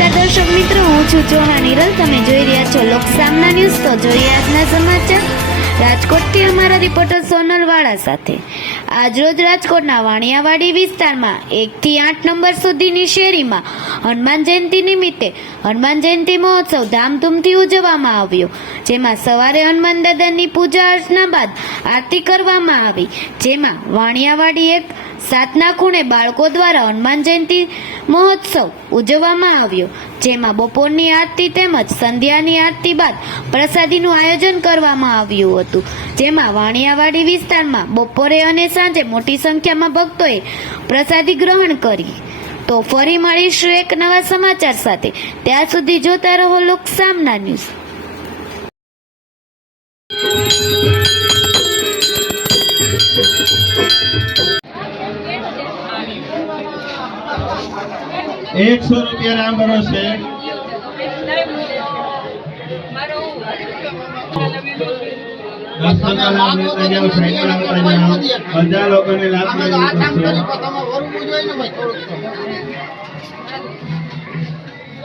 નમસ્કાર દર્શક મિત્રો, હું છું ચૌહાણ નિરલ. તમે જોઈ રહ્યા છો લોકસામના ન્યૂઝ. તો જોઈએ આજના સમાચાર. રાજકોટથી અમારા રિપોર્ટર સોનલ વાળા સાથે. આજરોજ રાજકોટના વાણિયાવાડી વિસ્તારમાં એકથી આઠ નંબર સુધીની શેરીમાં હનુમાન જયંતિ નિમિત્તે હનુમાન જયંતિ મહોત્સવ ધામધૂમથી ઉજવવામાં આવ્યો, જેમાં સવારે હનુમાન દાદાની પૂજા અર્ચના બાદ આરતી કરવામાં આવી, જેમાં વાણિયાવાડી એક સાતના ખૂણે બાળકો દ્વારા હનુમાન જયંતિ મહોત્સવ ઉજવવામાં આવ્યો. જેમાં બપોરની આરતી તેમજ સંધ્યાની આરતી બાદ પ્રસાદીનું આયોજન કરવામાં આવ્યું હતું. જેમાં વાણિયાવાડી વિસ્તારમાં બપોરે અને સાંજે મોટી સંખ્યામાં ભક્તોએ પ્રસાદી ગ્રહણ કરી. તો ફરી મળીશું એક નવા સમાચાર સાથે. ત્યાં સુધી જોતા રહો લોક સામના ન્યૂઝ. એકસો રૂપિયા નામ ભરો છે બધા લોકોને લાભ